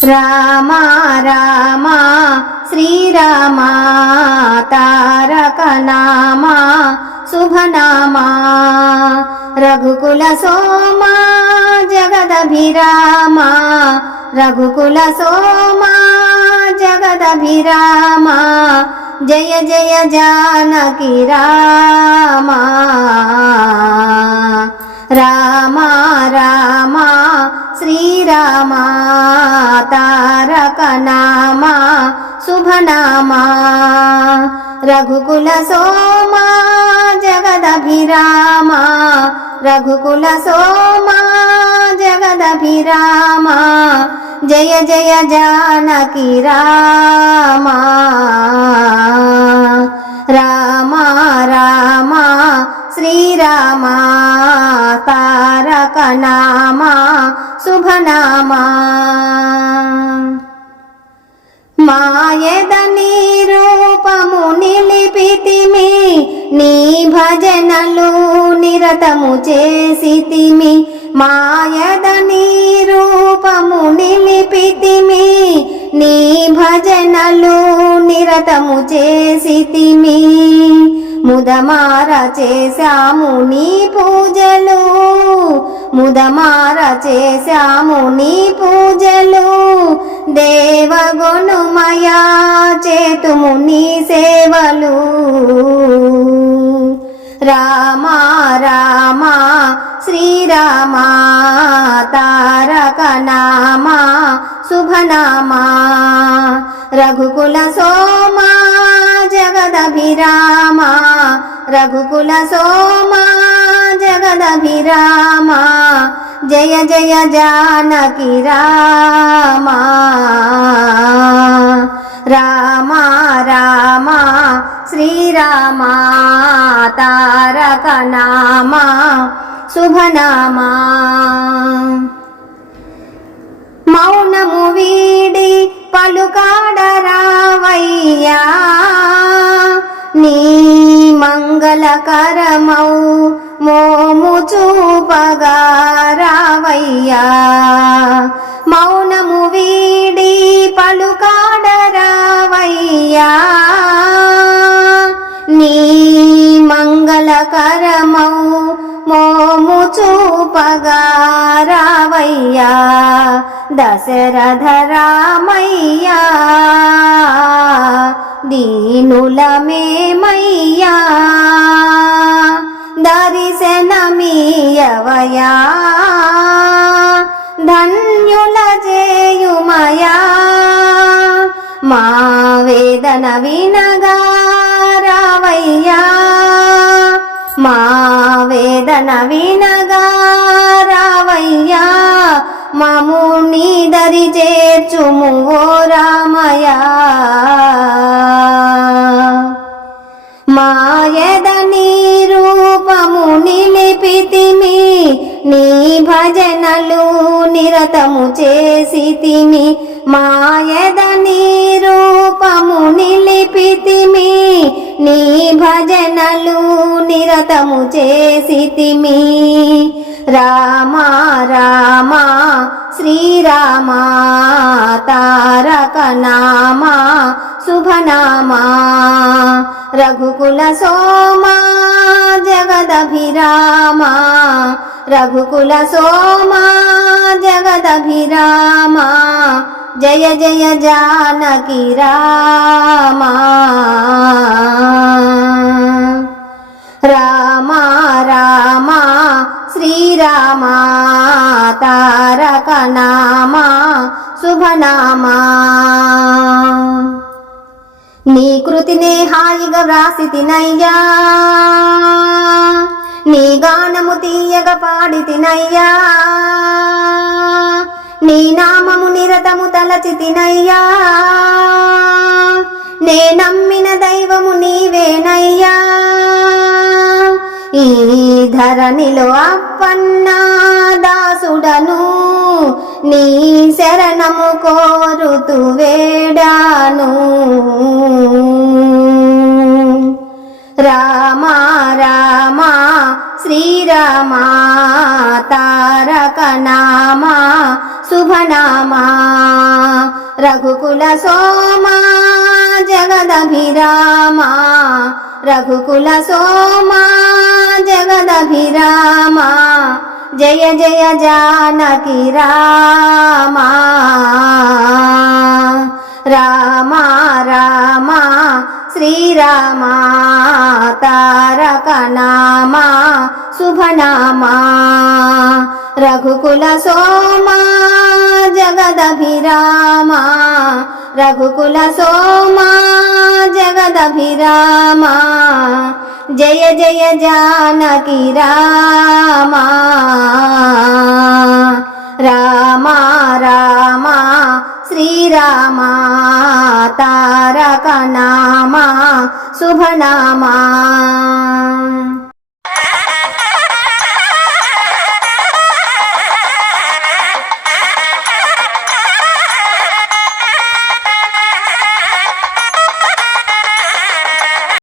రామ రామ శ్రీరామ తారక నామ శుభనామ రఘుకుల సోమ జగదభిరామ రఘుకుల సోమ జగదభిరామ జయ జయ జానకి రామ రామ రామ శ్రీరామ తారక నామ శుభనామ రఘుకుల సోమ జగదభిరామ రఘుకుల సోమ జగదభిరామ జయ జయ జానకి రామ రామ రామ శ్రీరామ తారక నామ శుభనామ మాయద నీ రూపము నిలిపితిమి నీ భజనలు నిరతము చేసితిమి మాయద నీ రూపము నిలిపితిమి నీ భజనలు నిరతము చేసితిమి ముదమార చేశాము నీ పూజలు ముదమార చేశాము నీ పూజలు దేవగుణమయా చేతుము నీ సేవలు రామ రామ శ్రీరామ తారక నామ శుభనామ రఘుకుల సోమ జగదభిరామ రఘుకుల సోమ జగదభిరామ జయ జయ జానకి రామ రామ రామ శ్రీరామ తారక నామ శుభనామ మౌనము వీడి పలుకాడరావయ్యా నీ మంగళకరమౌ మోము చూపగా రావయ్యా మౌనము వీడి పలుకాడరావయ్యా నీ మంగళకరమౌ మోము చూపగా రావయ్యా దశరథ రామయ్యా దీనులమేమయ్యా దర్శనమీయవయా ధన్యుల చేయుమయా మా వేదన వినగా రావయ్యా మా వేదన వినగా రావయ్యా మము నీ దరి చేర్చుము ఓ రామయ్యా మాయద నీ రూపము నిలిపితిమి నీ భజనలు నిరతము చేసితిమి మాయద నీ రూపము నిలిపితిమి నీ భజనలు నిరతము చేసితిమి రామ రామ శ్రీరామ తారక నామ శుభనామ రఘుకుల సోమ జగదభిరామ రఘుకుల సోమ జగదభిరామ జయ జయ జానకి రామ రామ రామ శ్రీరామ తారక నామ శుభనామ నీ కృతినే హాయిగా వ్రాసితినయ్యా నీ గానము తీయగా పాడితినయ్యా నీ నామము నిరతము తలచితినయ్యా నే నమ్మిన దైవము నీవేనయ్యా ఈ ధరణిలో అప్పన్న దాసుడను నీ శరణము కోరుతూ వేడాను రామ రామ శ్రీరామ తారక నామ శుభనామ రఘుకుల సోమా జగదభిరామా రఘుకుల సోమా జగదభిరామా జయ జయ జానకి రామా రామా రామా శ్రీరామా తారక నామా శుభనామా రఘుకుల సోమా జగదభిరామా రఘుకుల సోమా జగదభిరామా జయ జయ జానకి రామా రామా రామా శ్రీరామా తారక నామా శుభనామా